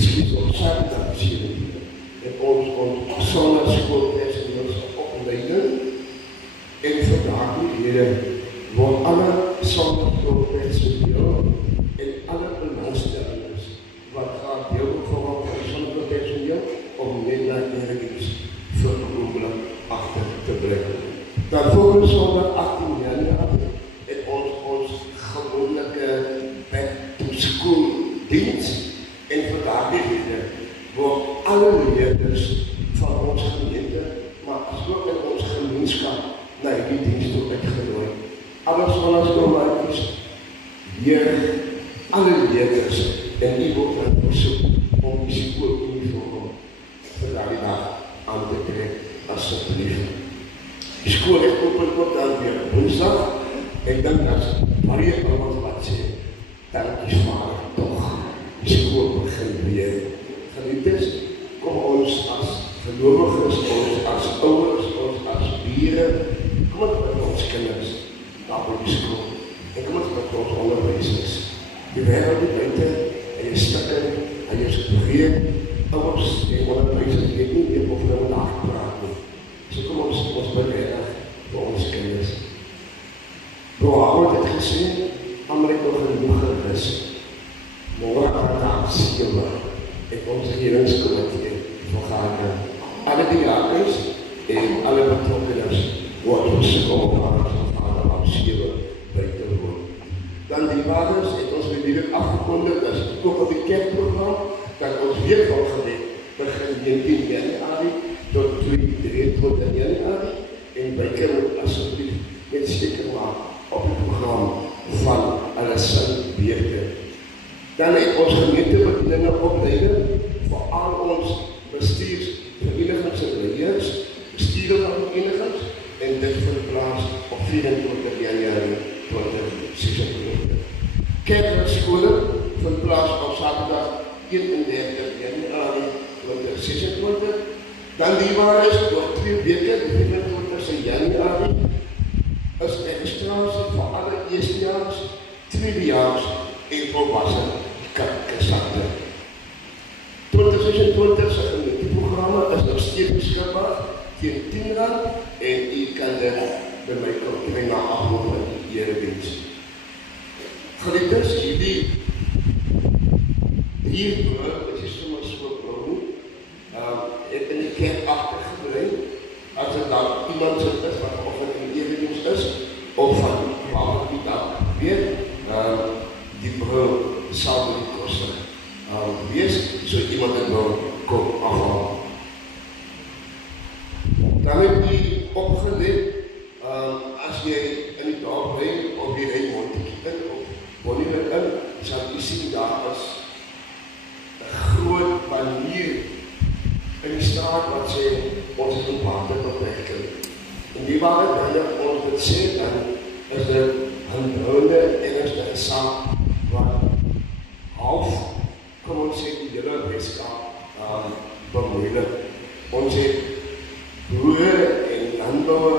skiet op zaterdag 17 en ons zondagschoolpersoneel opleiden. En vandaag, heren, wordt alle zondagschoolpersoneel en alle belangstellers wat gaat deel van het zondagspersoneel om middag ergens voor de oomlijk achter te brengen. Dan volgende zondag 18 januari en ons gewone back to school dienst. En vandaag heren wordt alle leerders van onze gemeente, maar ook in onze gemeenschap naar die dienst toe uitgenodigd. Alle zondagschoolmakers, jeugd, alle leerders en die wordt een verzoek om die schooluniform vandaag die dag aan te krijgen, alsjeblieft. De school is open wordt dan weer woensdag en dan als Maria allemaal wat zegt, dank je vader toch. De school begint weer. Geliefdes, kom ons als gelovigen, ons als ouders, ons als buren, kom het met ons kinders naar de school. En kom het met ons onderwijzers. Je werkt niet buiten en je stukken en je spreekt. Ouders en onderwijzers weten niet meer over de dag praten. Zo kom ons bereiden voor onze kinders. Behouden dit gezien, omdat ik nog genoeg is. Morgen aan het aanzien. Ik onze heringscomité vergaderen. Alle diakens en alle betrokkenen worden verzoeken aan vader afschieren bij te wonen. Dan die vaders en ons weer afgekondigd, dat is ook op het kerkprogramma, dat ons weer van geweest begint 19 januari tot 23 januari. En wij kunnen alsjeblieft met zeker maken op het programma van Alessandro Bierke. Dan heeft ons gemeentebedieningen opleiden voor al ons bestuursverenigings en beheers, besturen van verenigings en dit verplaatst op 24 januari 2026. Kerkscholen verplaatst op zaterdag 31 januari 2026. Dan die waar is door 2 weken, 24 januari, is registratie voor alle eerstejaars, tweedejaars en volwassen kerkgemeenten. 2026 zijn het programma is nog steeds beschikbaar tegen 10 rand en u kan dit bij mij komen na afloop van die eredienst. Geliefdes, jullie hierdoor, het is soms zo beroemd, het in de kerk achtergebleven, als er dan iemand zit is wat of het in de eredienst is, of van die dag weer, die bril zal niet kosten. Wees, zo iemand het wil komen afhalen. Dan heb je opgeleid, als je in die dag bent, of je een mondje of wanneer het in, zal je zien daar is een groot manier in die straat wat ze ons in water beperken. En die waren dan ons het sê, dan is het een bruine en is het een zaak wat half, kom ons sê die hele wetenskap bemoeilik. Ons het boere en landbouwe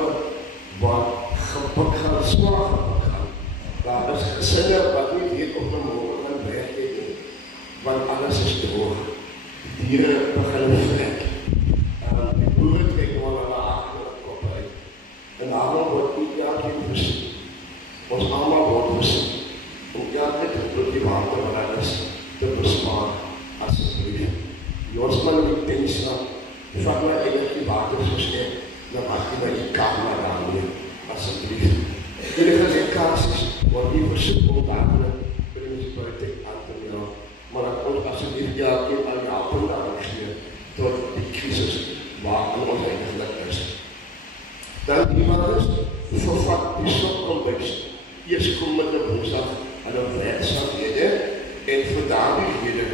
wat gepik gaan, zwaar gepik gaan. Daar is gesinne wat niet weet of de morgen gaan werken, want alles is droog. Dieren beginnen vrek. Die boere trekken wel hulle agterkop uit. En daarom wordt niet elkeen voorzien. Ons allemaal wordt voorzien. Om elke tot die water wat is te besparen, alsjeblieft. Josman met Tensa, vat maar eigenlijk die water versterk, dan mag je maar die kamer aannemen, alsjeblieft. Enige lekkages wordt niet verzoekt om dadelijk bij de municipaliteit aan te melden, maar dat ons alsjeblieft elkeen aan helpen daarop geven tot die crisis waar ons eigenlijk is. Dan iemand is, vervat die stopcomplex. Eerst komt met de woensdag aan de werkzaamheden en vandaagheden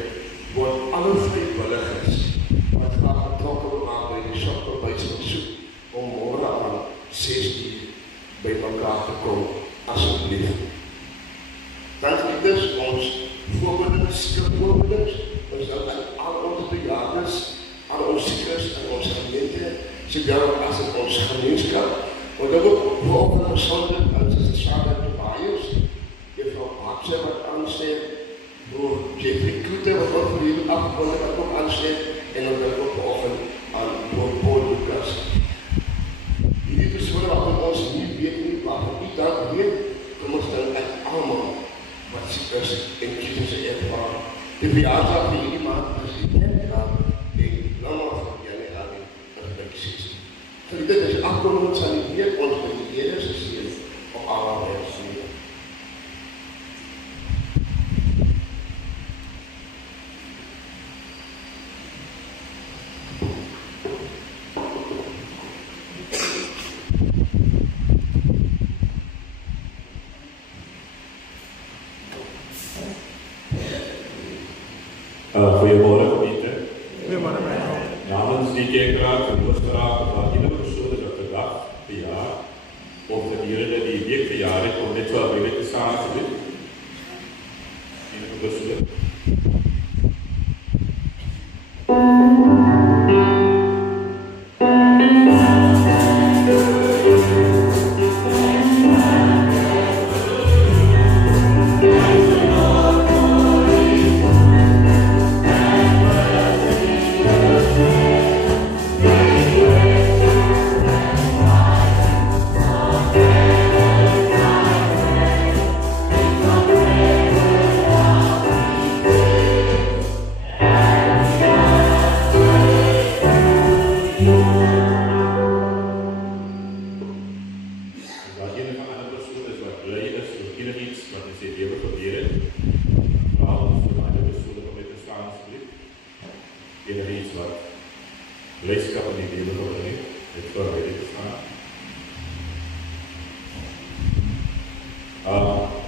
wordt alle vrijwilligers wat gaat betrokken worden bij de stopcomplex verzoek om morgen aan 6 uur bij elkaar te komen, alsjeblieft. Dan is dus ons voorbeelders, skrifvoorbeelders, ons dan al onze bejaardes, al onze ziekers en onze gemeente, zowel als in onze gemeenschap. Want dan ook volgende zondag als het Sada Tobias, juffrouw Hakse wat aansteekt door Jeffrey Kloete, wat ook voor jullie afgekomen verjaardag van hierdie maand is die 1 jaar en nou nog van Januarie as by 6. So dit is afkomend sal die week ons met die Here se seën op allerlei sien. Goeiemôre gemeente. Goeiemôre meneer. Namens die kerkraad en Oosterraad wat enige persoon is wat vandag verjaar of gedurende die week verjaar het om net wel weer te staan te doen. Enige persoon.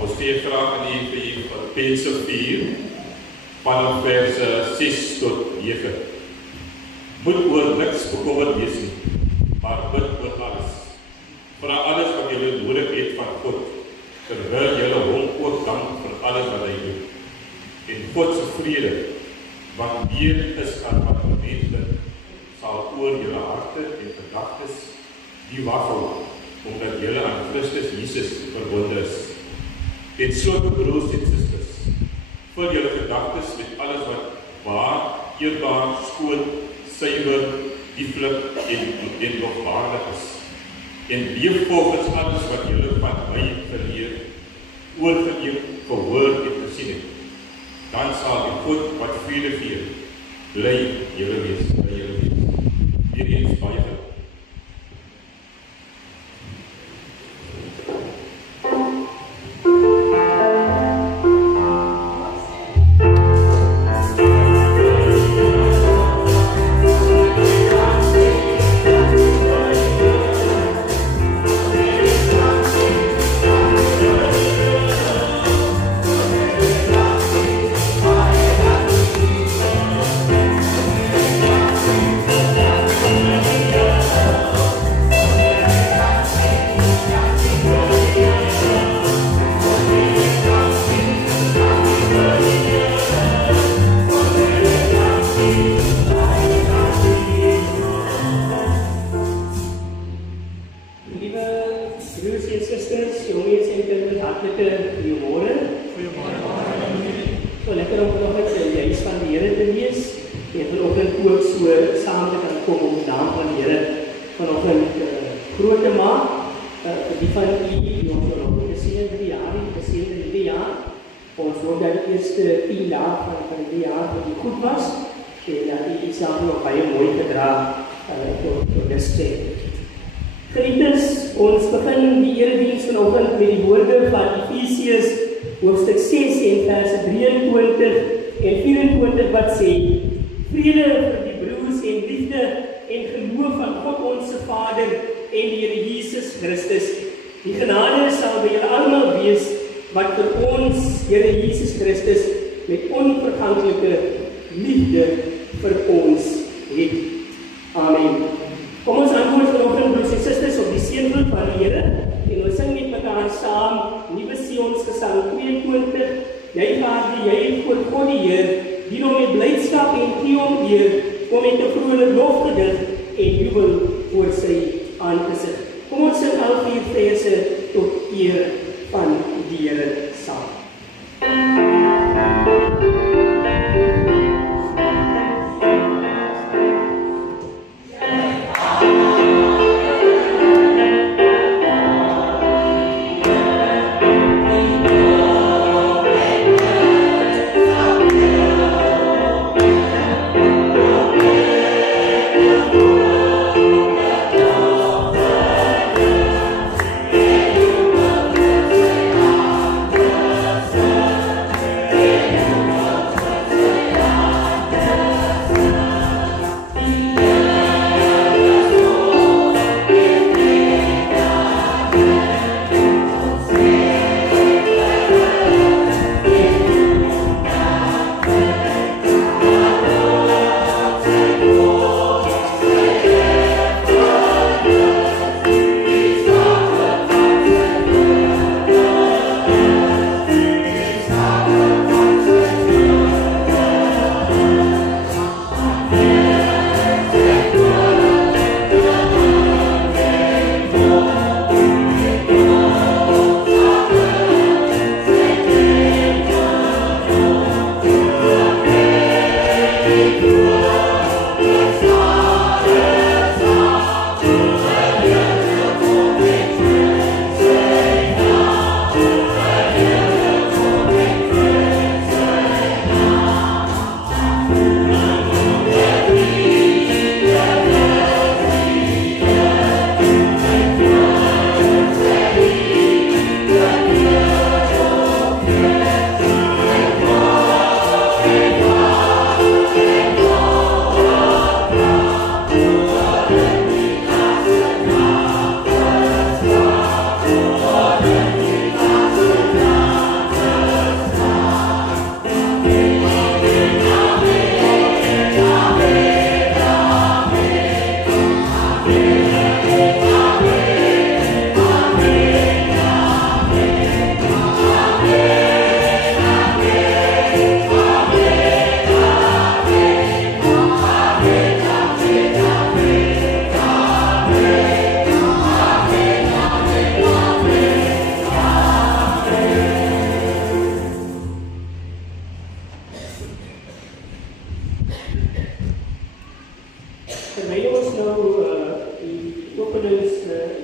Ons steek graag in die Filippense 4 vanaf vers 6 tot 9. Moet oor niks bekommerd wees nie, maar bid oor alles. Vra alles wat julle nodig het van God, terwyl julle hom ook dank vir alles wat hy doen. En God se vrede, wat meer is as wat menslik, sal oor julle harte en gedagtes die waggel, omdat julle aan Christus Jesus verbonde is. En so broers en susters, vul julle gedagtes met alles wat waar, eerbaar, skoon, suiwer, lieflik en lofwaardig is. En leef volgens alles wat julle van my geleer, oorgeneem, gehoor en gesien het. Dan sal die God wat vrede gee, bly julle wees, Weer eens baie geluk.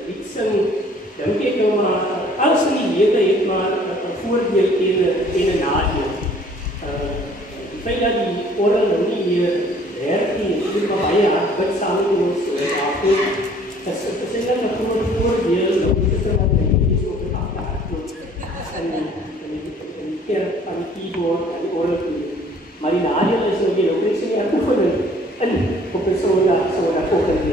lied sing, dink ek nou maar, alles in die lewe het maar 'n voordeel en 'n nadeel. Die feit dat die orgel nou nie meer werk nie, dit is maar baie hard bid saam met ons daarvoor. Dit is net 'n groot voordeel, dat dit is wat is op die agtergrond en die kerk van die keyboard en die orgel. Maar die nadeel is dat jy ook nie sien oefening in op 'n Sondag oggend.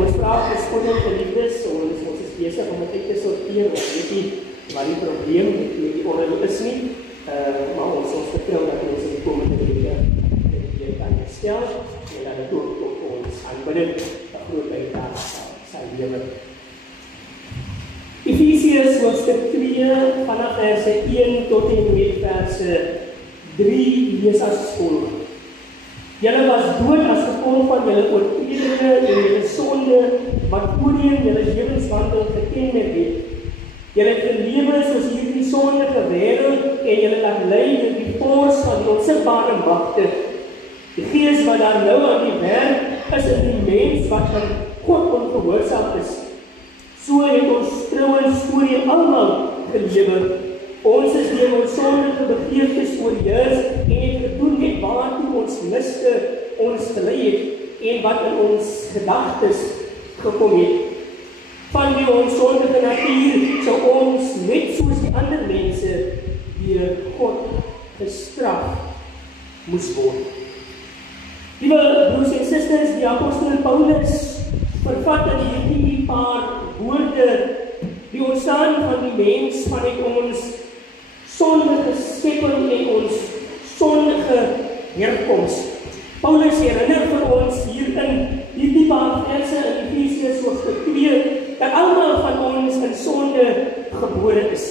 Ons praat gespreek oor liefdes, ons is besig om dit te sorteer, ons weet nie wat die probleem met die orgel is nie, maar ons vertrou dat ons in die komende weke dit kan herstel en dat dit ook op ons aanbidding 'n groot bydrae sal lewer. Efesiërs hoofstuk 2 vanaf verse 1 tot en met verse 3 lees as volg. Julle was dood as gevolg van julle oortredinge en julle sonde wat voorheen julle lewenswandel gekenmerk het. Julle het gelewe soos hierdie sondige wêreld en julle laat lei deur die forse van die onsigbare magte. Die gees wat daar nou aan die werk is in die mens wat van God ongehoorsaam is. So het ons trouens voorheen almal gelewe. Ons is deur ons sondige begeertes oorheers en het gedoen net waartoe ons liste ons gelei het en wat in ons gedagtes gekom het. Van die ons sondige natuur sou ons net soos die ander mense deur God gestraf moes word. Liewe broers en susters, die apostel Paulus vervat in hierdie paar woorde die ontstaan van die mens vanuit ons sondige skepping en ons sondige herkoms. Paulus herinner vir ons hier in hierdie paar verse in Efesiërs hoofstuk 2 dat almal van ons in sonde gebore is.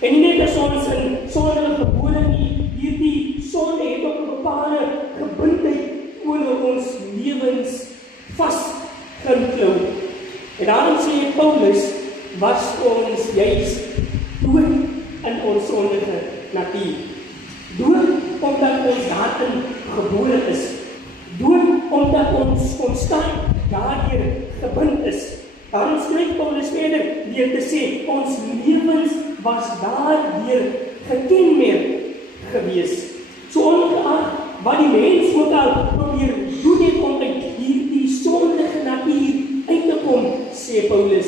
En nie net as ons in sonde gebore nie, hierdie sonde het ook 'n bepaalde gebindheid oor ons lewens vasgeklou. En daarom sê Paulus, was ons juis dood in ons sondige natuur. Dood omdat ons daarin gebore is. Dood omdat ons konstant daardeur gebind is. Daarom skryf Paulus verder deur te sê, ons lewens was daardeur gekenmerk gewees. So ongeag wat die mens ook al probeer doen het om uit hierdie sondige natuur uit te kom, sê Paulus,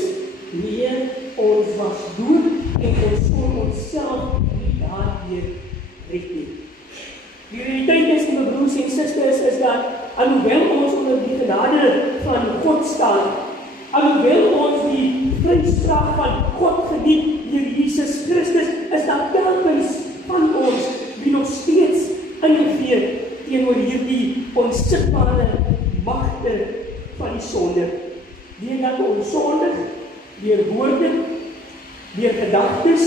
nee, ons was dood en ons kon onsself nie daardeur red nie. Die realiteit is, my broers en susters, is dat alhoewel ons onder die genade van God staan, alhoewel ons die vrystraf van God geniet deur Jesus Christus, is daar telkens van ons wie nog steeds ingevee teenoor hierdie onsigbare magte van die sonde. Deur dat ons sondig, deur woorde, deur gedagtes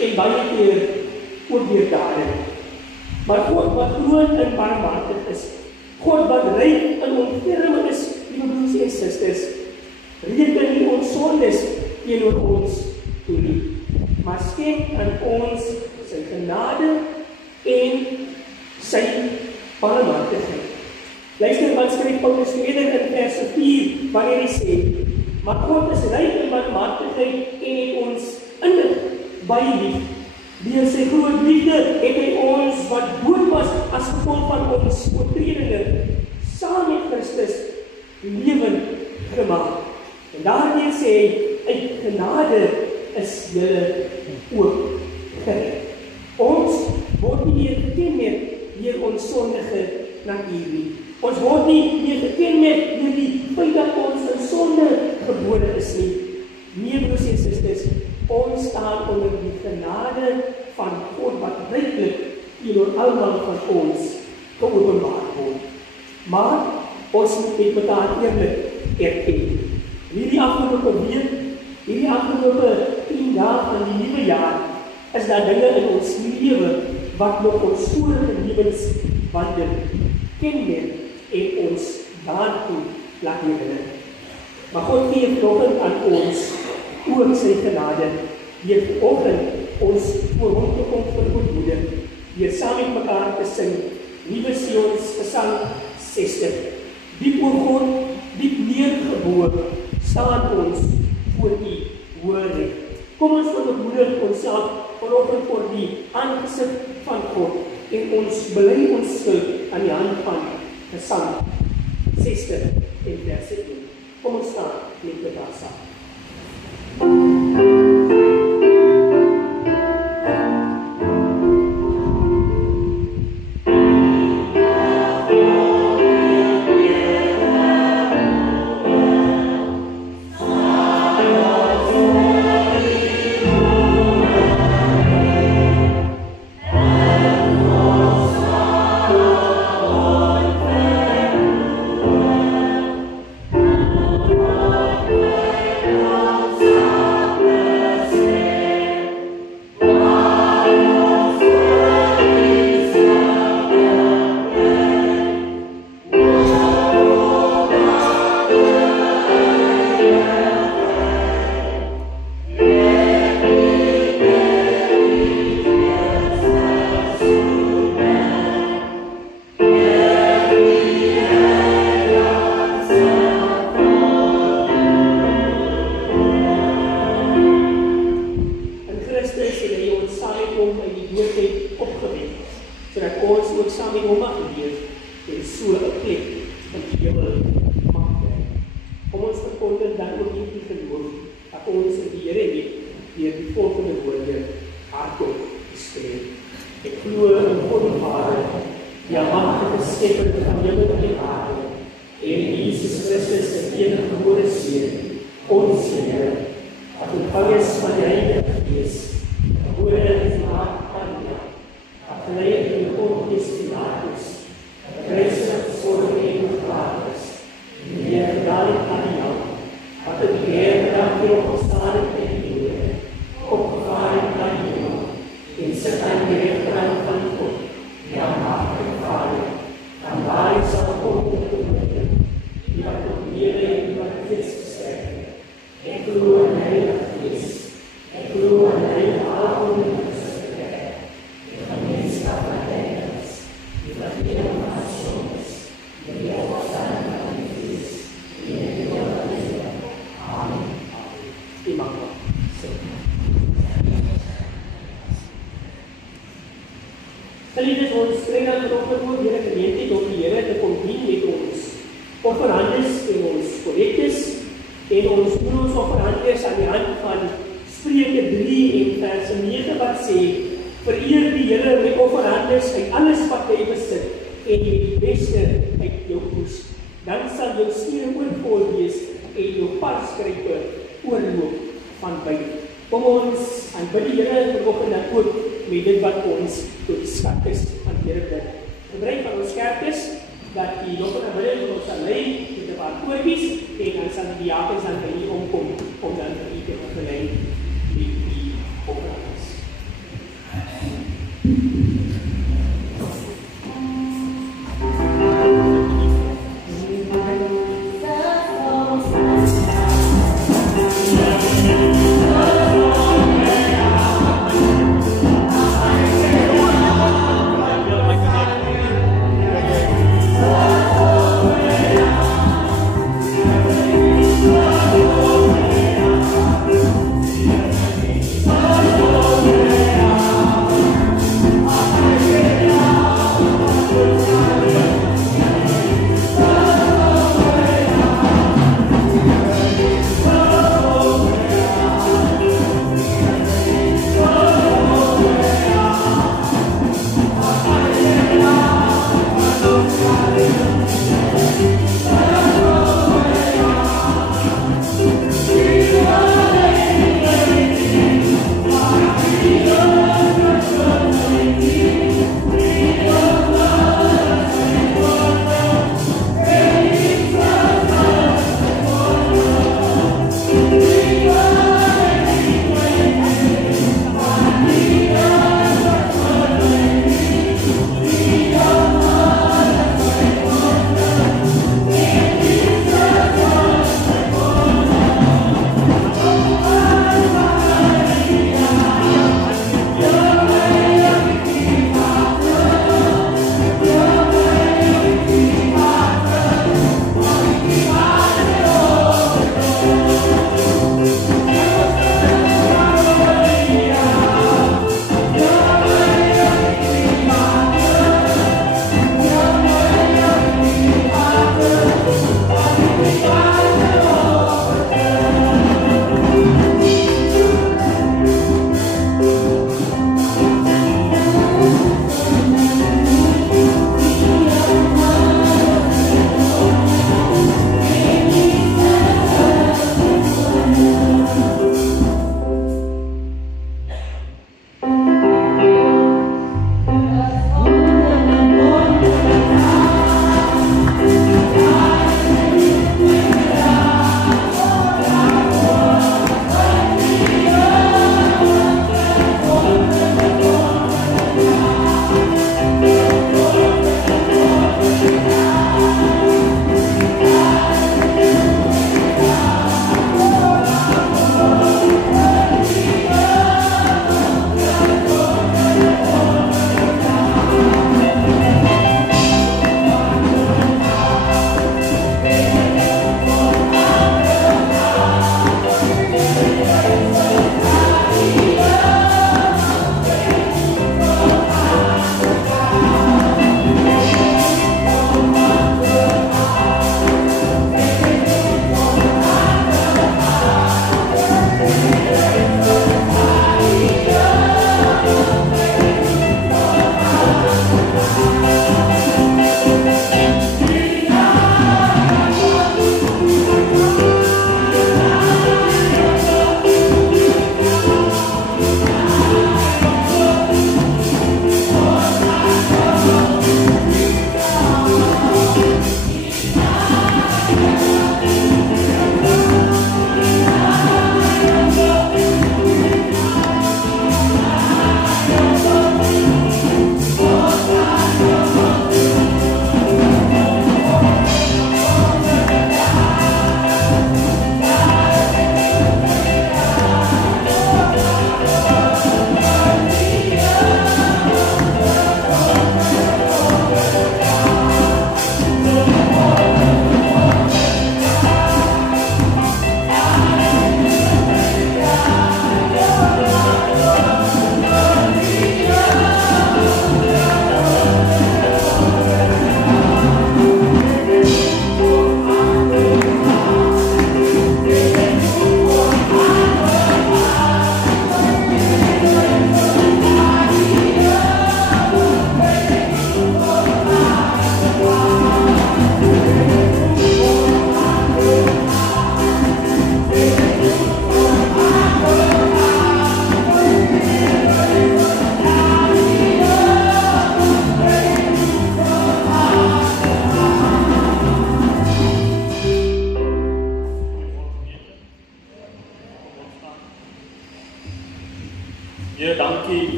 en baie keer ook deur dade. Maar God wat groot en barmhartig is, God wat ryk in ontferming is, die broers en susters, reken nie ons sondes teenoor ons toe nie, maar skenk aan ons sy genade en sy barmhartigheid. Luister wat skryf Paulus verder in vers 4, wanneer hy sê, maar God is ryk in barmhartigheid en het ons innig baie lief. Deur sy groot liefde het hy ons wat dood was as gevolg van ons oortredinge saam met Christus lewend gemaak. En daardeur sê hy, uit genade is julle ook gered. Ons word nie meer gekenmerk deur ons sondige natuur nie. Ons word nie meer gekenmerk deur die feit dat ons in sonde gebore is nie. Nee, broers en susters, ons staan onder die genade van God wat ryklik teenoor almal van ons geopenbaar word. Maar ons moet met mekaar eerlik erken. Hierdie afgelope week, hierdie afgelope 10 dae van die nuwe jaar, is daar dinge in ons lewe wat nog ons vorige lewenswandel kenmerk en ons daartoe laat herinner. Maar God gee vanoggend aan ons ook sy genade, deur vanoggend ons voor hom te kom vergoedmoedig, deur saam met mekaar te sing, Nuwe Sions Gesang 60. Diep oor God, diep neergeboog, staan ons voor U hoor nie. Kom ons ondermoedig onsself vanoggend voor die aangesig van God en ons bely ons skuld aan die hand van Psalm 60 en vers 1. Kom ons staan met mekaar saam.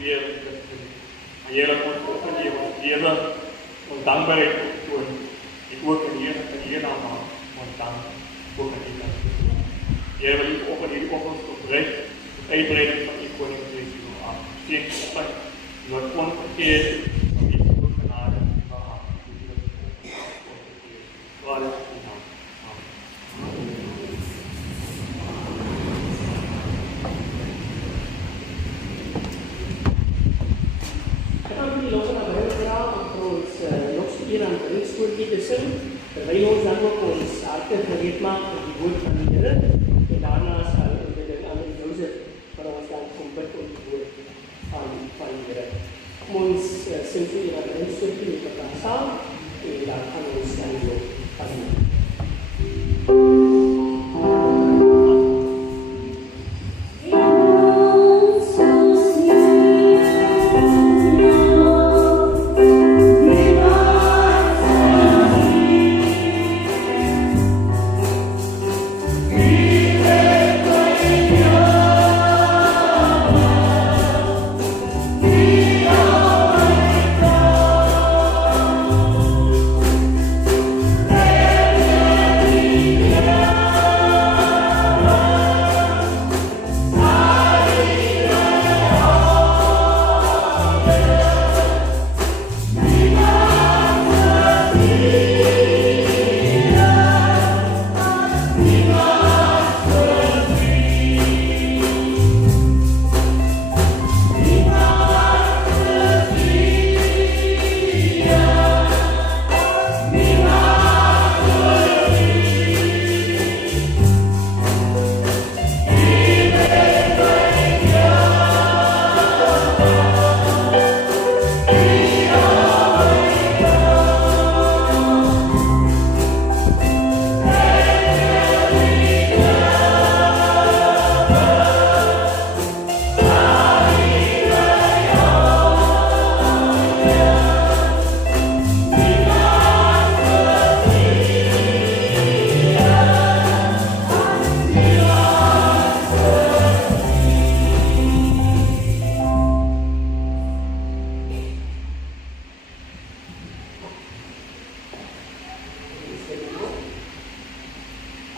weer en Here moet ook in die lewe ons dankbaarheid toon en ook in hier naam ons dank ook in die kant. Here wil U ook in hierdie oggend gebruik tot uitbreiding van U koninkryk aan. Steek op en wat onvergeet van U groot genade en behaag. Vader, terwyl ons dan ook ons harte gereed maak vir die woord van die Here en daarna sal dit aan Josef vir ons dan kom bid oor die woord van die Here. Ons sing vir die woord met mekaar saam en dan gaan ons dan ook aan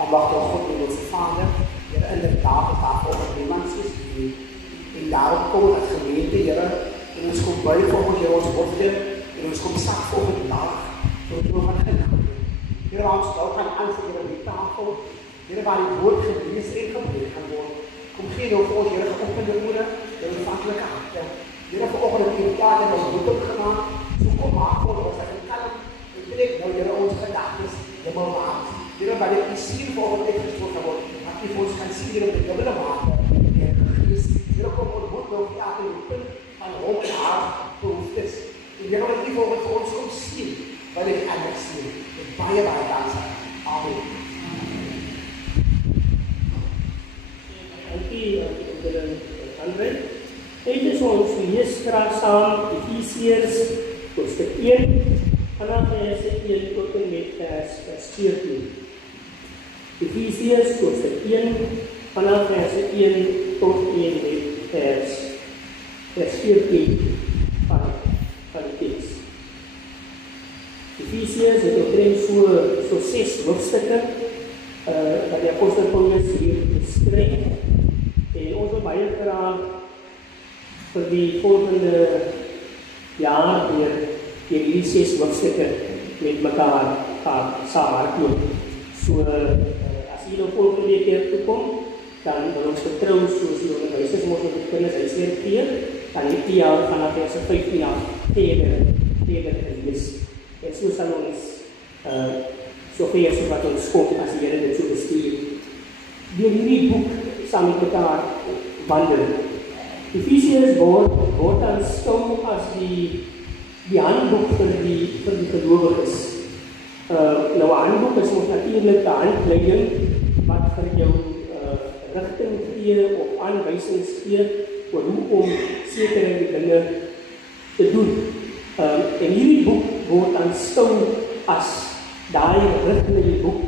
Almachtige God en onze Vader, Heer, inderdaad, dat daar volgens niemand is die en daarom komen als gemeente, Heer, en ons komt buiten volgens Heer, ons wortel, en ons komt zacht volgens laag, door het van genade. Heer, waar ons nou gaan aanzetten op die tafel, Heer, waar die woord gelezen en gebruikt gaan worden. Kom geen over ons, Heer, geopende moeder, en ontvankelijke harten. Heer, vanochtend in het jaar en ons bloed opgemaakt, zo kom maar voor ons dat een kalm, en trek nou, Heer, onze gedachten, de bewaard. Heer, waar dit die ziel volgens uitgesproken wordt, dat die voor ons kan zien op de dubbele water, Heer, Christus. Heer, kom ontmoet nou die aanroepen van hom en haar behoeftes. En Heer, wat die voor ons komt zien, wat ik anders zie. Met baie dansen. Amen. Dankie, André. Dit is ons lees graag saam Efesiërs hoofstuk 1 vanaf vers 1 tot en met vers 14. Efesiërs hoofstuk 1 vanaf vers 1 tot en met vers 14 van die teks. Efesiërs het omtrent so 6 hoofstukke wat die apostel Paulus hier beskryf. En ons wil baie graag vir die volgende jaar weer hierdie 6 hoofstukke met mekaar saam hardloop. So as jy nou volgende week hier toe kom, dan wil ons vertrou soos die onderwysers ons op die kinders huiswerk gee, dan het die jaar vanaf vers 15 af verder gelees. En so sal ons soveel so wat ons kom as die Here dit so bestuur. Deur hierdie boek saam met mekaar wandel. Efesiërs word aanskou as die handboek vir die gelowiges. Nou 'n handboek is ons natuurlik 'n handleiding wat vir jou rigting gee of aanwysings gee oor hoe om sekere dinge te doen. En hierdie boek word aanskou as daai rigtingboek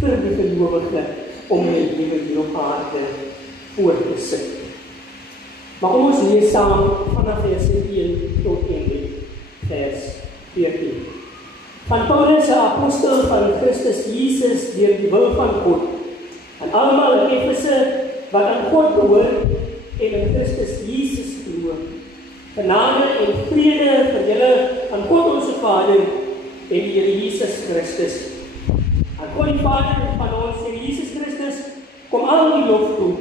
vir die gelowige om hulle lewe hier op aarde voor te sit. Maar kom ons lees saam vanaf vers 1 tot 1 vers 14. Van Paulus, 'n apostel van Christus Jesus deur die wil van God, aan almal in Efese wat aan God behoort en in Christus Jesus glo. Genade en vrede vir julle aan God ons Vader en die Here Jesus Christus. Aan God die Vader van ons Here Jesus Christus kom al die lof toe.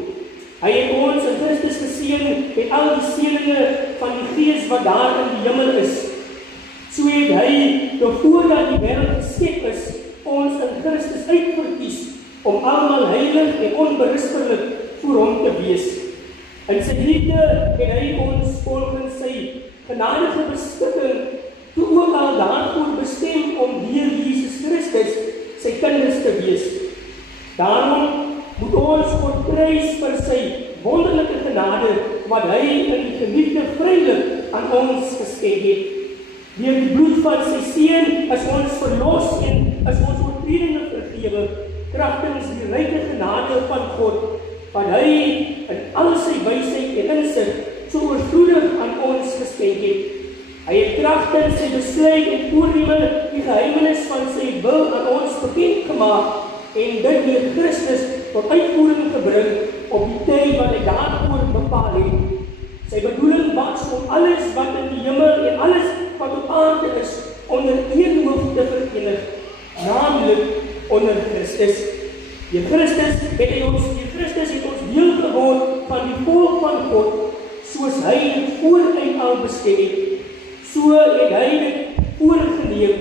Hy het ons in Christus geseën met al die seëninge van die Gees wat daar in die hemel is. So het hy, nog voordat die wêreld geskep is, ons in Christus uitverkies om almal heilig en onberispelik voor hom te wees. In sy liefde het hy ons volgens sy genadige beskikking toe ook al daarvoor bestem om deur Jesus Christus sy kinders te wees. Daarom moet ons God prys vir sy wonderlike genade wat hy in die geliefde vrylik aan ons geskenk het. Deur die bloed van sy seun is ons verlos en is ons oortredinge vergewe, kragtens die ryke genade van God, wat hy in al sy wysheid en insig so oorvloedig aan ons geskenk het. Hy het kragtens sy besluit en voorneme die geheimenis van sy wil aan ons bekend gemaak en dit deur Christus tot uitvoering gebring op die tyd wat hy daarvoor bepaal het. Sy bedoeling was om alles wat in die hemel en alles wat op aarde is onder een hoof te verenig, naamlik onder Christus. Deur Christus het ons deel geword van die volk van God, soos hy dit vooruit al bestem het. So het hy dit voorgeneem,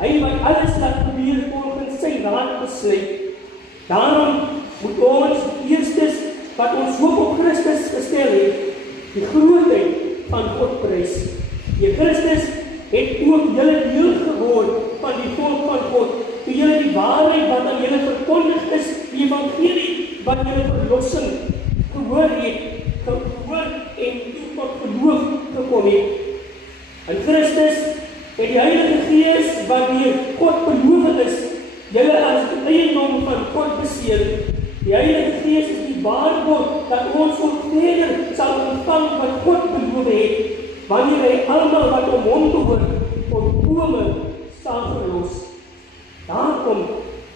hy wat alles laat gebeur volgens sy raad besluit. Daarom moet ons eerstes wat ons hoop op Christus gestel het, die grootheid van God prys. Deur Christus het ook julle deel geword van die volk van God, toe julle die waarheid wat aan julle verkondig is, die evangelie wat julle verlossing gehoor en toe tot geloof gekom het. In Christus het die Heilige Gees wat deur God beloof is, julle as die eiendom van God beseël. Die Heilige Gees is die waarborg dat ons ook verder sal ontvang wat God beloof het, wanneer hy almal wat om hom behoort, volkome sal verlos. Daarom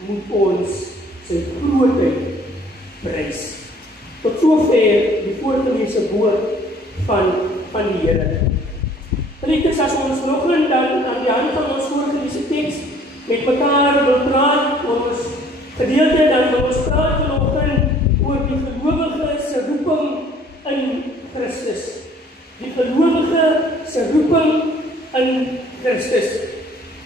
moet ons sy grootheid prys. Tot sover die voorgelese woord van die Here. Geliefdes, as ons vanoggend dan aan die hand van ons voorgelese teks met mekaar wil praat oor ons gedeelte, dan wil ons praat vanoggend oor die gelowige se roeping in Christus. Die gelowige se roeping in Christus.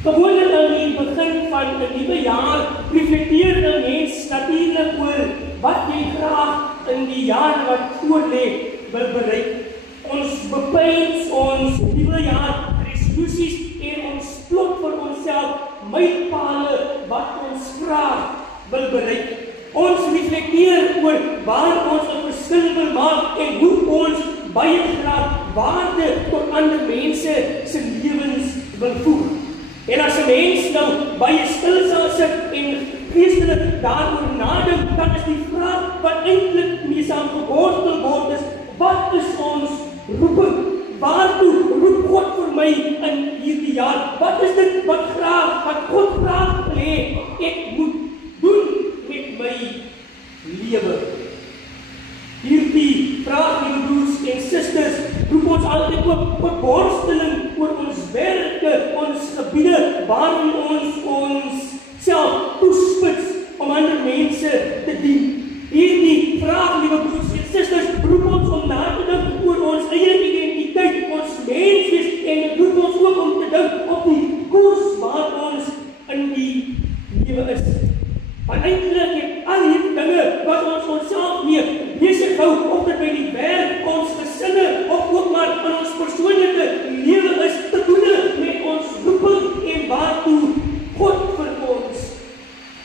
Gewoonlik aan die begin van 'n nuwe jaar reflekteer 'n mens natuurlik oor wat jy graag in die jaar wat voorlê wil bereik. Ons bepaal ons nuwe jaar resolusies en ons plot vir onsself mylpale wat ons graag wil bereik. Ons reflekteer oor waar ons 'n verskil wil maak en hoe ons baie graag waarde tot ander mense se lewens wil voeg. En as 'n mens nou baie stil sal sit en geestelik daaroor nadink, dan is die vraag wat eintlik mee saam gewortel word is, wat is ons roeping? Waartoe roep God vir my in hierdie jaar? Wat is dit wat God graag wil hê ek moet doen met my lewe? Hierdie vraag, liewe broers en susters, roep ons altyd op tot worsteling oor ons werke, ons gebiede, waarin ons self toespits om ander mense te dien. Hierdie vraag, liewe broers en susters, roep ons om na te dink oor ons eie identiteit, ons menswees, en dit roep ons ook om te dink op die koers waar ons in die lewe is. Maar eintlik het al hierdie dinge wat ons onsself mee besig hou, of dit by die werk, ons gesinne, of ook maar in ons persoonlike lewe is, te doen met ons roeping en waartoe God vir ons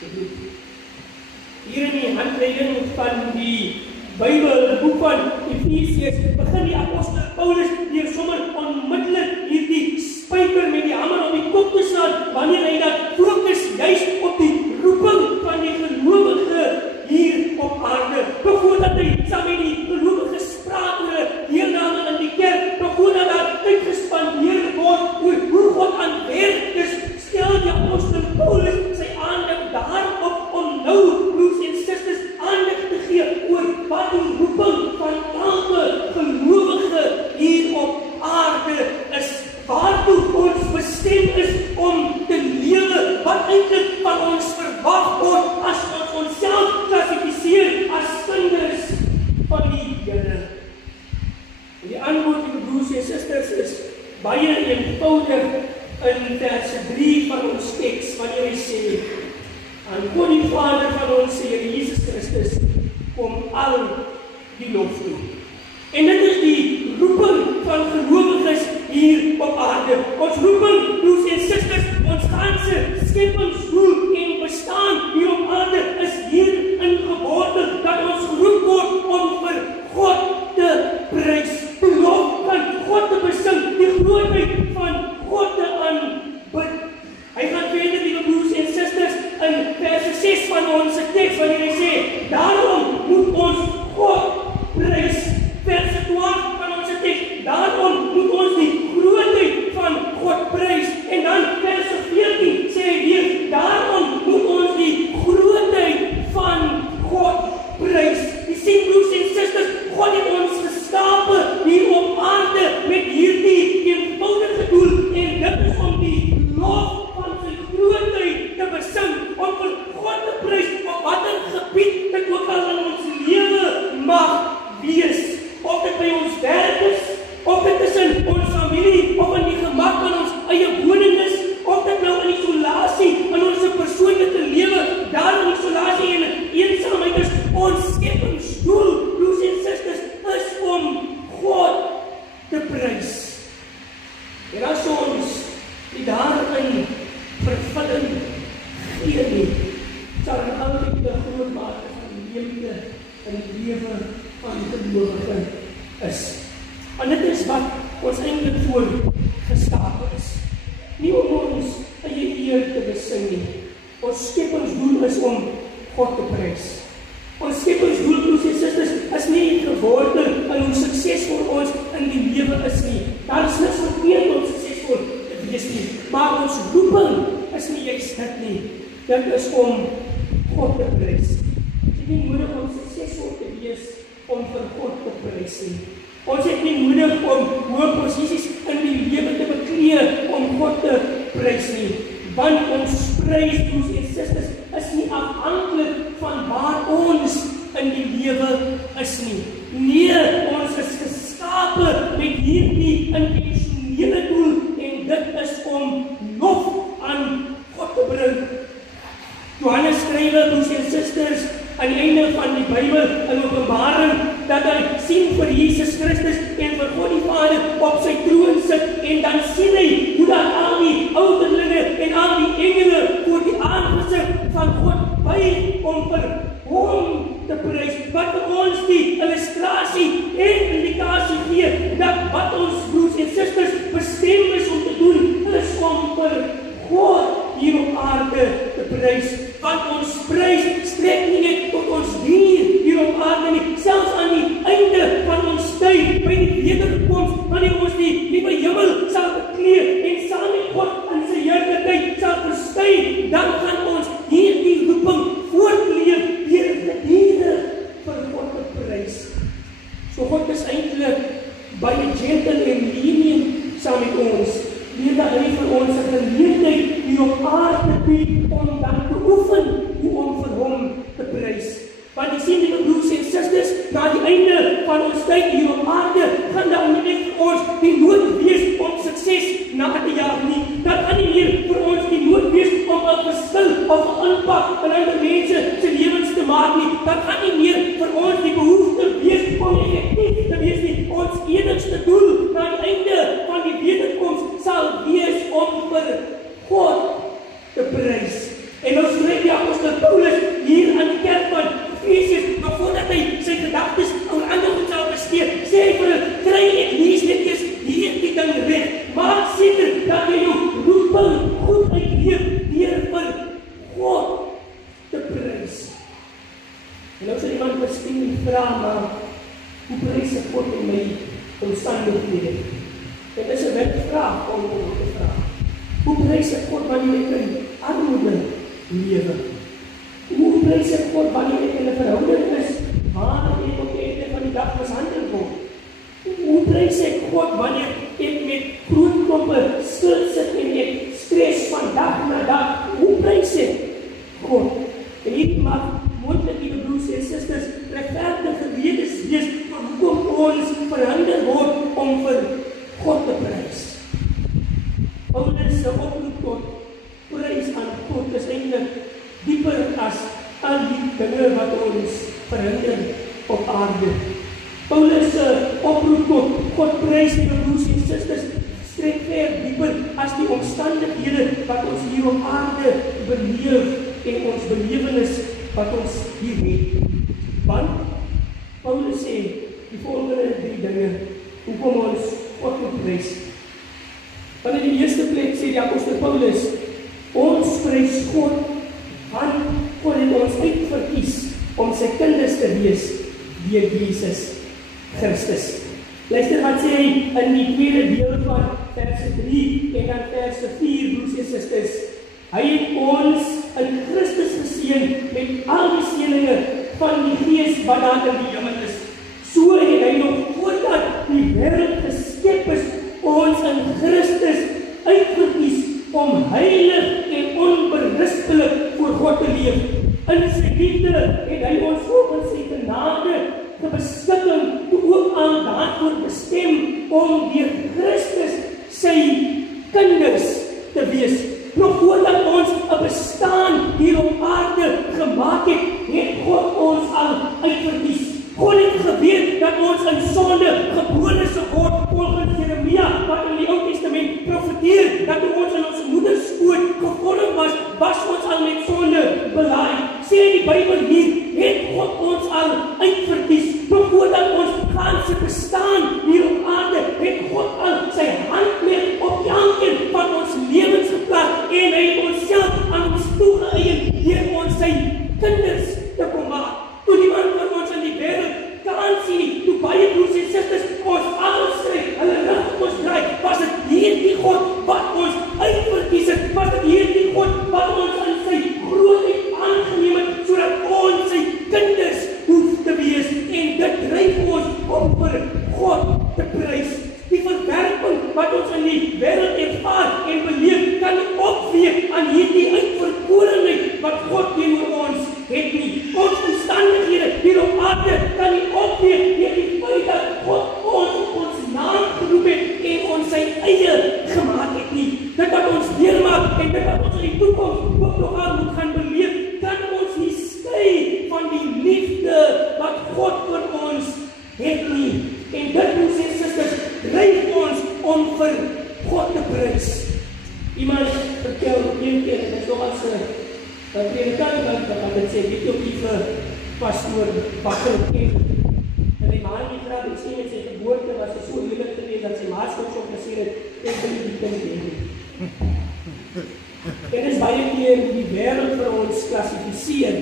roep. Hier in die handleiding van die Bybel, die boek van Efesiërs, begin die apostel Paulus deur sommer onmiddellik hierdie spyker met die hamer op die kop te slaan, wanneer hy dat fokus juist op die roeping van die gelowige eintlik van ons verwag word as ons onsself klassifiseer as kinders van die Here. En die antwoord, lieve broers en susters, is baie eenvoudig in vers 3 van ons teks, wanneer hy sê, aan God die Vader van ons Here Jesus Christus kom al die lof toe. En dit is die roeping van gelowiges hier op aarde. Ons roeping, broers en susters, ons ganse skepingsdoel en bestaan hier op aarde is hierin gewortel, dat ons geroep word om vir God te prys, die lof van God te besing, die grootheid van God te aanbid. Hy gaan verder, lieve broers en susters, in vers 6 van ons teks, wanneer hy sê, daarom moet ons God prys. Vers 12 van ons teks, daarom moet ons die grootheid van God prys. En dan vers 14 sê hy weer, daarom moet ons die grootheid van God prys. Die sien, broers en susters, God het ons geskape hier op aarde met hierdie eenvoudige doel, en dit is om die lof van sy grootheid te besing, om vir God te prys op watter gebied dit ook al in ons lewe mag wees. Of dit by ons werk is, of dit is in ons familie, of in die gemak van ons eie woning is, of dit nou in isolasie, in ons persoonlike lewe, daar in isolasie en eensaamheid is, ons skepingsdoel, broers en susters, is om God te prys. En as ons die daarin vervulling gee nie, sal er altyd 'n groot mate van leemte in die lewe van die gelowige is. En dit is wat ons eintlik voor gestape is. Nie om ons eie eer te besing nie. Ons skepingsdoel is om God te prys. Ons skepingsdoel, broers en susters, is nie gewortel in hoe suksesvol ons in die lewe is nie. Daar is niks verkeerd om suksesvol te wees nie. Maar ons roeping is nie juist dit nie. Dit is om God te prys. Dit is nie nodig om suksesvol te wees om vir God te prys nie. Ons het nie nodig om hoë posisies in die lewe te beklee om God te prys nie. Want ons prys, broers en susters, is nie afhanklik van waar ons in die lewe is nie. Nee, ons is geskape met hierdie intentionele doel, en dit is om lof aan God te bring. Johannes skryf, broers en susters, aan die einde van die Bybel in Openbaring, dat hy sien vir Jesus Christus en vir God die Vader op sy troon sit, en dan sien hy hoe dat al die ouderlinge en al die engele voor die aangesig van God buig om vir hom te prys, wat vir ons die illustrasie en indikasie gee, dat wat ons broers en susters bestem is om te doen, is om vir God hier op aarde te prys. Want ons prys strek nie net tot ons dier hier op aarde nie, selfs aan die einde van ons tyd, by die wederkoms, wanneer ons die nuwe hemel sal beklee en saam met God in sy heerlikheid sal verskyn, dan gaan ons hierdie roeping voortleef deur nederig vir God te prys. So God is eintlik baie gentle en lenient saam met ons, dat hy vir ons 'n geleentheid hier op aarde bied om dan te oefen hoe om vir hom te prys. Want die sien, lieve broers en susters, na die einde van ons tyd hier op aarde, gaan daar nie net vir ons die nood wees om sukses na te jaag nie. Dat gaan nie meer vir ons die nood wees om 'n verskil of 'n impak in ander mense se lewens te maak nie. Dat gaan nie meer vir ons die behoefte wees om effektief te wees nie. Ons enigste doel na die einde van die wederkoms sal wees om vir God te prys. En nou skryf die apostel Paulus hier aan die kerk van Efesiërs, maar voordat hy sy gedagtes oor ander goed sal bestee, sê hy vir hulle, kry ek lees net eers hierdie ding reg, maak seker dat jy jou roeping goed uitleef deur vir God te prys. En nou sal iemand miskien vra, maar hoe prys ek God in my omstandighede? Dit is 'n vraag om te vra. Hoe prys ek God wanneer ek in armoede lewe? Hoe prys ek God wanneer ek in 'n verhouding is waar ek op die einde van die dag mishandel word? Hoe prys ek God wanneer ek met groot klompe skuld sit en ek stres van dag na dag. Hoe prys ek God? En hierdie mag moontlik die broers en susters regverdige redes wees vir hoekom ons verhinder word om vir God te prys. Paulus se oproep tot prys aan God is eintlik dieper as al die dinge wat ons verhinder op aarde. Paulus se oproep tot God prys die broers en susters strek ver dieper as die omstandighede wat ons hier op aarde beleef en ons belewenis wat ons hier het. Want Paulus sê die volgende 3 dinge hoekom ons God moet prys. Want in die eerste plek sê die apostel Paulus, ons prys God want God het ons uitverkies om sy kinders te wees deur Jesus Christus. Luister wat sê hy in die tweede deel van verse 3 en dan verse 4, broers en susters. Hy het ons in Christus geseën met al die seëninge van die Gees wat daar in die hemel is. So het hy nog voordat die wêreld geskep is, ons in Christus uitverkies om heilig en onberispelik voor God te leef. In sy liefde het hy ons volgens sy genade beskikking ook aan daarvoor bestem om deur Christus sy kinders te wees. Nog voordat ons 'n bestaan hier op aarde gemaak het, het God ons al uitverkies. God het geweet dat ons in sonde gebore sou word, volgens Jeremia wat in die Ou Testament profeteer dat toe ons in ons moeder skoot gevorm was ons al met sonde belaai. Sê die Bybel hier, het God ons al uitverkies. Nog voordat ons ganse bestaan hier op aarde, het God al sy handmerk op elkeen van ons lewens geplaas en hy het onsself aan ons toegeëien deur ons sy kinders te kom maak. Toe niemand van ons in die wêreld kan sien nie, toe baie broers en susters ons almal skryf, hulle rug op ons draai, was dit hierdie God wat ons uitverkies het, was dit hierdie God wat ons in sy grootheid aangeneem het, sodat ons sy kinders hoef te wees, en dit dryf ons om vir God te prys. Die verwerping wat ons in die wêreld ervaar en beleef, kan nie opweeg aan hierdie uitverkorenheid wat God teenoor ons het nie. Ons omstandighede hier op aarde kan nie opweeg deur die feit dat God ons naam geroep het en ons sy eie gemaak het nie. Dit wat ons deurmaak en dit wat ons in die toekoms ook nog aan moet gaan beleef, kan ons nie skei van die liefde wat God vir ons het nie. En dit, broers en susters, dryf ons om vir God te prys. Iemand vertel een keer, dit is nog as 'n predikant wat dit sê, weet ook nie vir pastoor Bakker ken. En die man die vrouw die sê met sy geboorte was hy so heerlik geweest dat sy maatskops op gesê het, ek wil die kind heen. En is baie keer die wêreld vir ons klassifiseer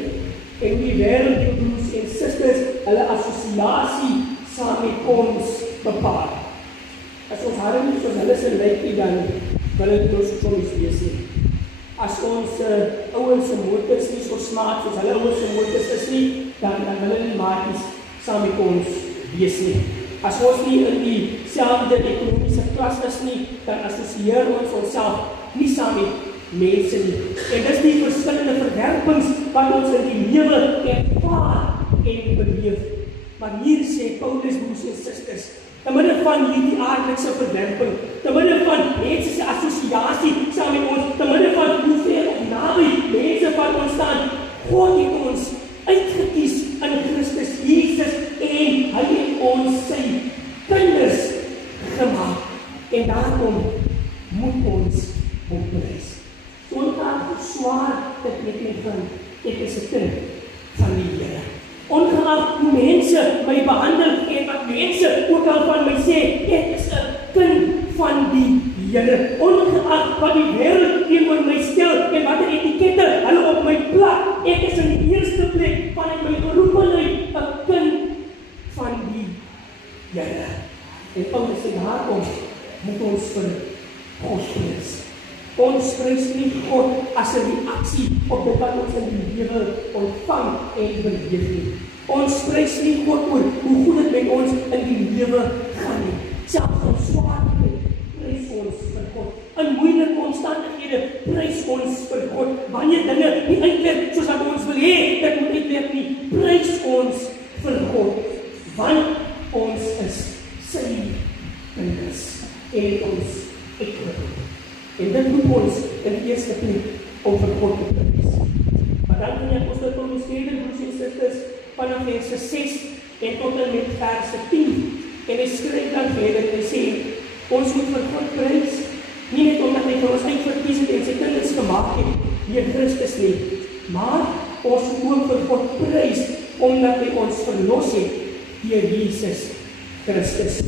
en die wêreld die broers en susters hulle assosiasie saam met ons bepaal. As ons harde nie soos hulle se lyk nie, dan wil dit ons soms wees nie. As ons ouens se motors nie so smaak soos hulle ouens se motors is nie, dan wil hulle nie maatjies saam met ons wees nie. As ons nie in dieselfde ekonomiese klas is nie, dan assosieer ons onsself nie saam met mense nie. En dis die verskillende verwerpings wat ons in die lewe ervaar en beleef. Maar hier sê Paulus, broers en susters, te midde van hierdie aardse verwerping, te midde van mense se assosiasie saam met ons, te midde van hoe ver of naby mense van ons staan, God het ons uitgekies in Christus Jesus en hy het ons sy kinders gemaak. En daarom moet ons hom prys. Ongeacht hoe swaar dit met my vind, ek is 'n kind van die Here. Ongeacht hoe mense my behandel en wat mense ook al van my sê, ek is 'n kind van die Here. Ongeacht wat die wêreld teenoor my stel en watter etikette hulle op my plak, ek is in die eerste plek vanuit my geroepenheid 'n kind van die Here. En Paulus sê daarom moet ons vir God prys. Ons prys nie God as 'n reaksie op dit wat ons in die lewe ontvang en beleef nie. Ons prys nie God oor hoe goed dit met ons in die lewe gaan nie. Selfs in swaar tye prys ons vir God. In moeilike omstandighede prys ons vir God. Wanneer dinge nie uitwerk soos wat ons wil hê, dit moet uitwerk nie, prys ons vir God. Want ons is sy kinders en ons uitgeroep. En dit moet ons in die eerste plek om vir God te prys. Maar dan kan jy apostel Paulus verder, broers en susters, vanaf verse 6 en tot en met verse 10. En hy skryf dan verder en hy sê, ons moet vir God prys, nie net omdat hy vir ons uitverkies het en sy kinders gemaak het, deur Christus nie, maar ons moet ook vir God prys, omdat hy ons verlos het, deur Jesus Christus.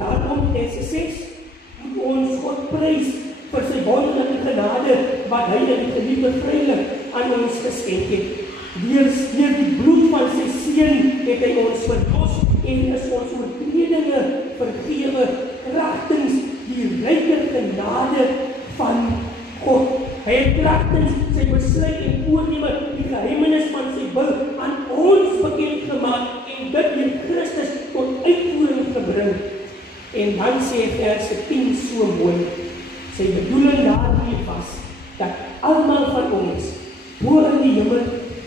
Daarom, verse 6, moet ons God prys, vir sy wonderlike genade, wat hy in die geliefde vrylik aan ons geskenk het. Deur die bloed van sy seun het hy ons verlos en is ons oortredinge vergewe kragtens die ryke genade van God. Hy het kragtens sy besluit en voorneme die geheimenis van sy wil aan ons bekend gemaak en dit deur Christus tot uitvoering gebring. En dan sê verse 10 so mooi, sy bedoeling daarmee was, dat almal van ons, bo in die hemel,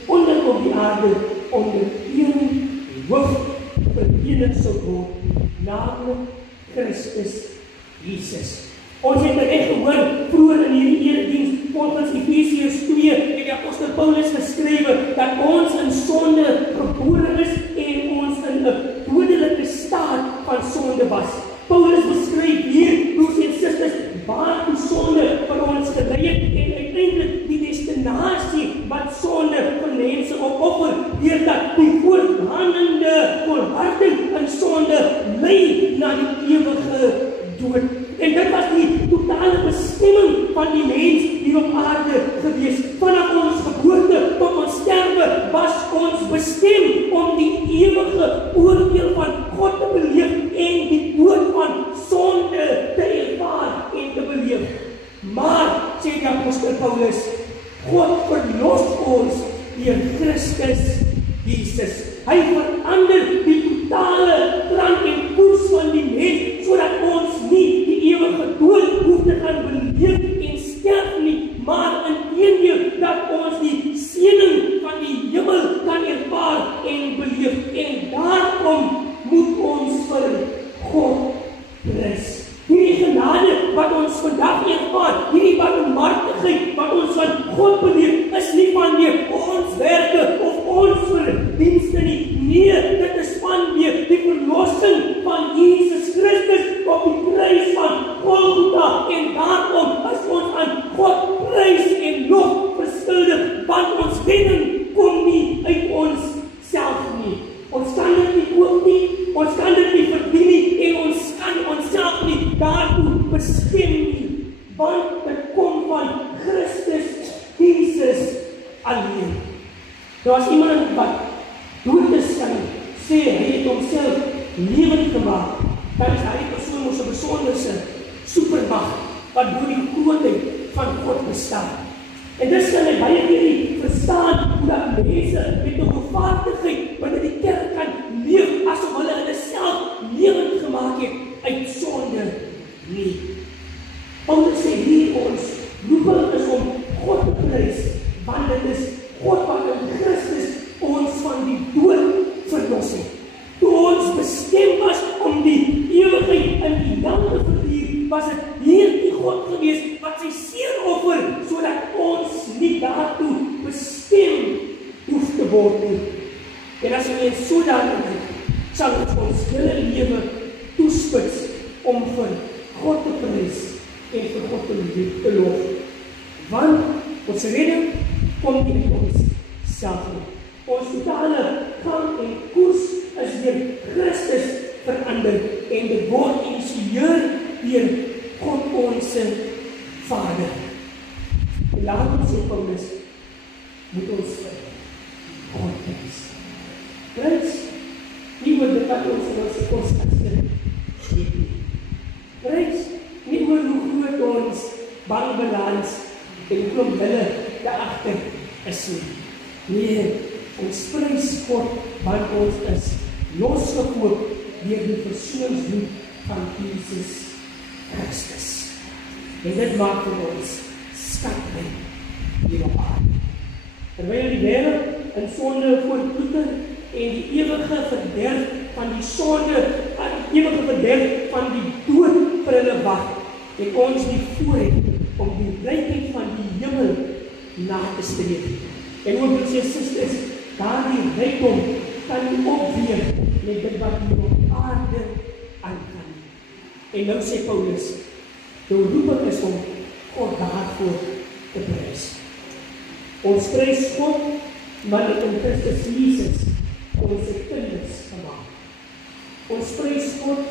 onder op die aarde, onder een hoof verenig sal word, namelijk Christus Jesus. Ons het reg gehoor, vroeger in hierdie erediens, volgens Efesiërs 2, het die apostel Paulus geskrywe, dat ons in sonde gebore is, en ons in 'n dodelike staat van sonde was. Paulus beskryf hier, broers en susters, waartoe sonde vir ons gelei het, en uiteindelik die destinasie wat sonde vir mense opoffer, deurdat die voortgaande volharding in sonde lei na die ewige dood. En dit was die totale bestemming van die mens hier op aarde gewees. Vanaf ons geboorte tot ons sterwe was ons bestem om die ewige oordeel van God te beleef en die dood van sonde te ervaar en te beleef. Maar, sê die apostel Paulus, God verlos ons deur Christus Jesus. Hy verander die totale plan en koers van die mens, sodat ons nie die ewige dood hoef te gaan beleef en sterf nie, maar inteendeel dat ons die seëning van die hemel kan ervaar en beleef. En daarom moet ons vir God prys. Hierdie genade wat ons vandag ervaar, hierdie barmhartigheid wat ons van God beleef, is nie vanweë ons werke of ons verdienste nie. Nee, dit is vanweë die verlossing van Jesus Christus op die kruis van Golgotha. En daarom is ons aan God prys en lof verskuldig, want ons redding kom nie uit ons self nie. Ons kan dit nie koop nie, ons kan dit nie verdien nie, en ons kan onsself nie daartoe bestem nie, want dit kom van Christus Jesus alleen. Daar was iemand wat dood is kan sê, hy het homself lewend gemaak, dan is hy persoon ons 'n besonderse supermag, wat door die grootheid van God bestaan. En dis kan hy baie keer nie verstaan, hoe dat mense met 'n hoogvaardigheid binne die kerk kan leef, asof hulle self lewend gemaak het uit sonde nie. Paulus sê hier ons roeping is om God te prys, want dit is God wat in Christus ons van die dood verlos het. Toe ons bestem was om die ewigheid in die hel te verduur, was dit hierdie God gewees wat sy seeroffer, sodat ons nie daartoe bestem hoef te word nie. En as ons so daarin sal ons hele lewe toespits om vir God te prys en vir God te lof. Want ons redding kom nie uit ons self nie. Ons totale gang en koers is deur Christus verander en dit word initieer deur God ons Vader. En daarom sê Paulus, moet ons vir God prys. Prys nie oor dit wat ons in ons koskaste het nie. Prys nie oor hoe groot ons bankbalans en klomp hulle daarachter is nie. Nee, ons prys God, want ons is losgekoop deur die versoeningsbloed van Jesus Christus. En dit maak vir ons skat lê hier op aarde. Terwyl die wêreld in sonde voortploeter en die ewige verderf van die sonde, die ewige verderf van die dood vir hulle wag, het ons die voorreg om die rykheid van die hemel na te streef. En ook broers en susters, daardie rykdom kan nie opweeg met dit wat hier op aarde aangaan. En nou sê Paulus, jou roeping is om God daarvoor te prys. Ons prys God, want dit in Christus Jesus ons se kinders gemaak. Ons prys God,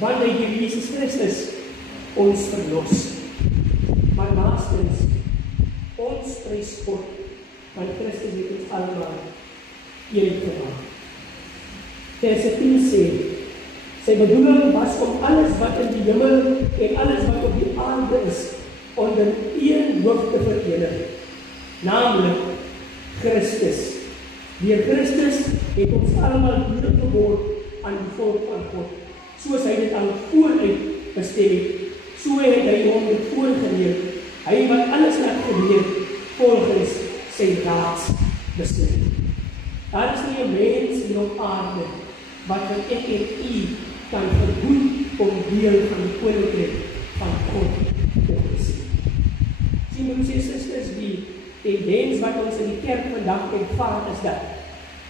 want hy deur Jesus Christus ons verlos. Maar laastens, ons prys God, want Christus het ons allemaal een gemaak. Vers 10 sê, sy bedoeling was om alles wat in die hemel en alles wat op die aarde is, onder een hoof te verenig, namelijk Christus. Deur Christus het ons allemaal bloedgeword aan die volk van God, soos hy dit al vooruit bestem het. So het hy hom dit voorgeleer, hy wat alles laat gebeur volgens sy raadsbesluit. Daar is nie 'n mens hier op aarde wat vir ek en u kan verhoed om deel van die koninkryk van God te wees. Sien broers en susters, die tendens wat ons in die kerk vandag ervaar is dat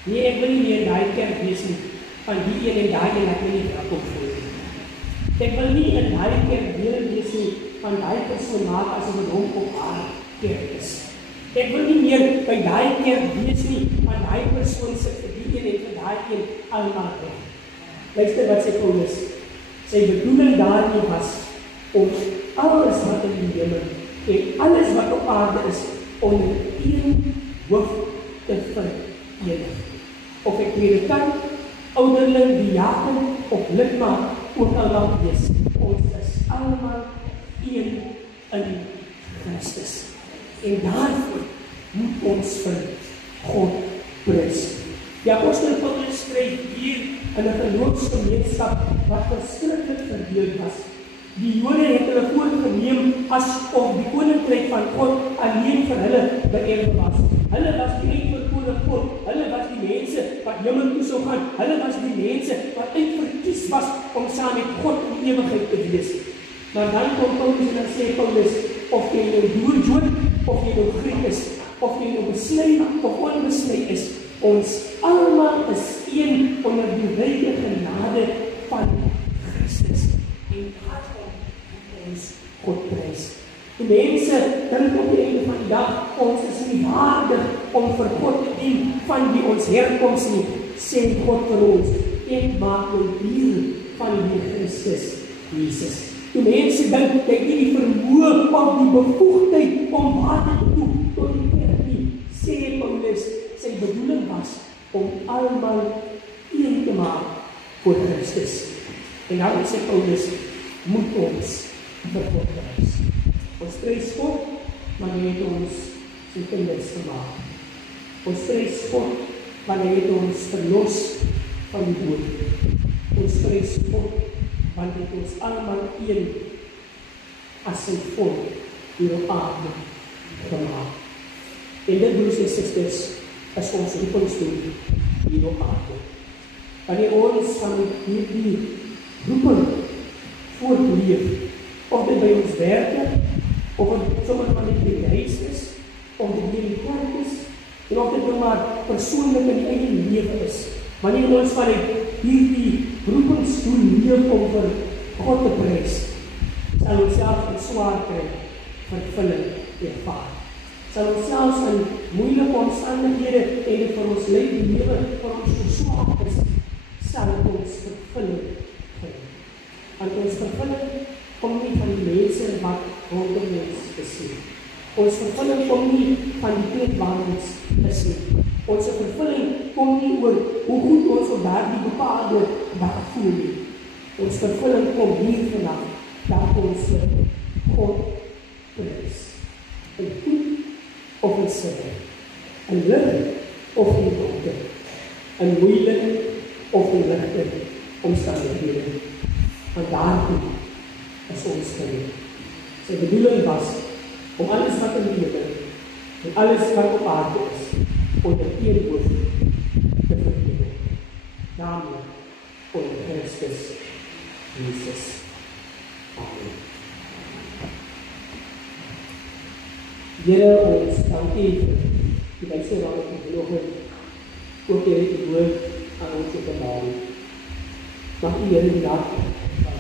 nee, ek wil nie meer in daai kerk wees nie, van die een en daai een laat my nie welkom voel. Ek wil nie in daai kerk deel wees nie, van daai persoon maak asof dit hom op haar kerk is. Ek wil nie meer by daai kerk wees nie, van daai persoon sit vir die een en vir daai een allemaal reg. Luister wat sê Paulus, sy bedoeling daarin was om alles wat in die hemel en alles wat op aarde is onder een hoof te verenig. Of ek predikant, ouderling, diaken of lidmaat ook allemaal wees. Ons is allemaal een in Christus. En daarvoor moet ons vir God prys. Die apostel Paulus skryf hier in 'n geloofsgemeenskap wat verskriklik verdeel was. Die Jode het hulle voorgeneem asof die koninkryk van God alleen vir hulle beërf was. Hulle was die uitverkore volk, hulle was die mense wat hemel toe sou gaan, hulle was die mense wat uitverkies was om saam met God in die ewigheid te wees. Maar dan kom Paulus en dan sê Paulus, of jy nou Jood, of jy nou Griek is, of jy nou besny of onbesny is, ons almal is een onder die ryke genade van Christus. En daarom moet ons God prys. Die mense dink op die einde van die dag, ons is nie waardig om vir God te dien van wie ons herkoms nie, sê God vir ons, ek maak jou deel van die Christus Jesus. Die mense dink, jy het nie die vermoë of die bevoegdheid om water te doen tot die kerk nie, sê Paulus, sy bedoeling was om almal een te maak voor Christus. En daarom sê Paulus, moet ons vir God prys. Ons prys God, maar hy het ons sy kinders gemaak. Ons prys God, maar hy het ons verlos van die dood. Ons prys God, want hy het ons allemaal een as sy volk hier op aarde gemaak. En dit, broers en susters, is ons roepingsdoel hier op aarde. Wanneer ons van hierdie roeping voortleef, of dit by ons werk, of dit sommer van die huis is, of dit hier die kerk is, en of dit nou maar persoonlik in die eie lewe is. Wanneer ons van hierdie roepingsdoel leef om vir God te prys, sal ons self in swaar kry, vervulling ervaar. Sal ons selfs in moeilike omstandighede en dit vir ons lewe vir ons verswaak is, sal ons vervulling kry. Want ons vervulling kom nie van die mense wat rondom ons besien. Ons vervulling kom nie van die plek waar ons is nie. Ons vervulling kom nie oor hoe goed ons op daardie bepaalde dag voel nie. Ons vervulling kom hier vanaf, dat ons God prys. In goed of in sille, in lig of in donker, in moeilike of in ligte omstandighede. Want daartoe is ons gereed. Sy bedoeling was om alles wat in die lewe en alles wat op aarde is, onder een hoof te verheerlik, naamlik onder Christus Jesus. Amen. Here, ons dankie vir die wyse waarop U vanoggend ook Here die woord aan ons openbaar. Mag U Here die dag van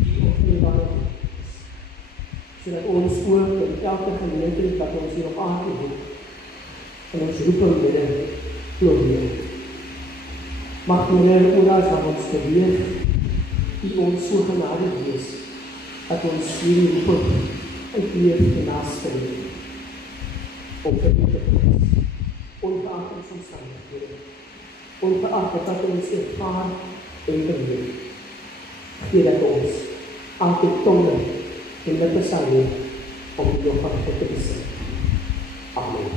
die openbaring is, sodat ons ook in elke geleentheid wat ons hier op aarde het, en ons roeping Here gloreer. Mag U Here oral van ons beweeg, U ons so genadig wees, dat ons hierdie roeping uitleef en naastreef, om vir U te wees, ongeacht ons omstandighede, ongeacht wat ons ervaar en beleef, gee dat ons altyd tonge en lippe sal hê om die lof van God te besing. Amen.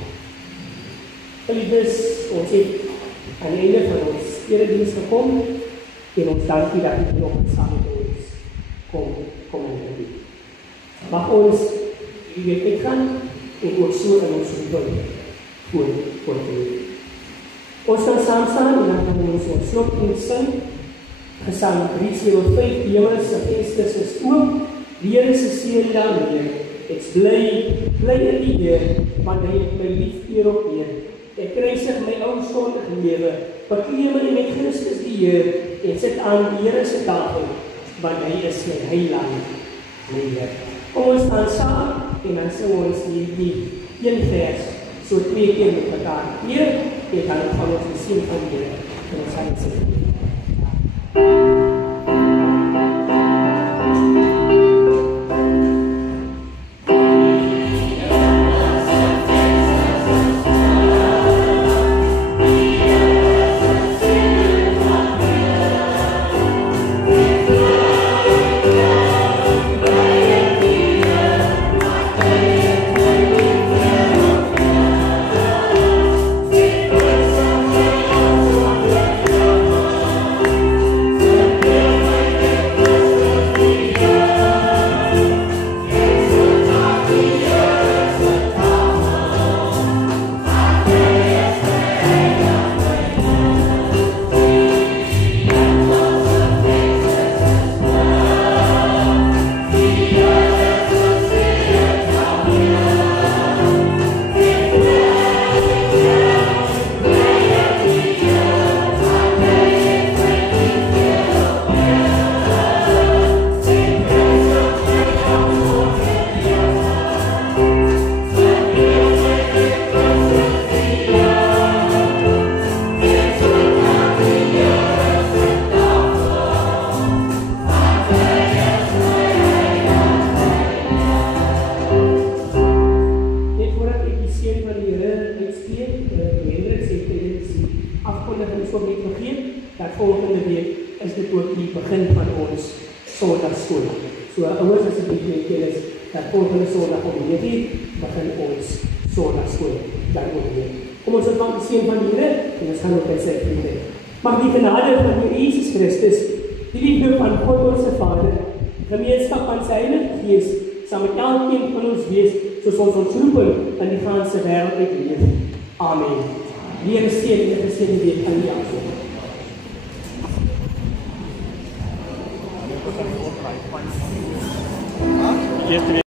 Geliefdes, ons het aan die einde van ons erediens gekom, en ons dankie dat U nog saam met ons kom en gebied. Mag ons die week uitgaan en ook so in ons roeping voortleef. Ons gaan saam staan en dan gaan ons ons slotdiens sing. Gesang 375, die hemelse vensters is oop, die Here se seën daarmee. Ek's bly in die Here, want Hy het my lief keer op keer. Ek kruisig my ou sondige lewe, bekleem my met Christus die Heer, en sit aan die Here se tafel, want Hy is my heiland, my Heer. Kom ons staan saam en dan sing ons hierdie een vers, so 2 keer met mekaar weer, en dan van ons die seën van die Here, en ons gaan dit sing. Mag die genade van die Jesus Christus, die liefde van God onze Vader, gemeenskap van sy Heilige Gees, saam met elkeen van ons wees, soos ons roeping in die ganse wêreld uitleef. Amen. Die Here seën en geseën week aan die almal.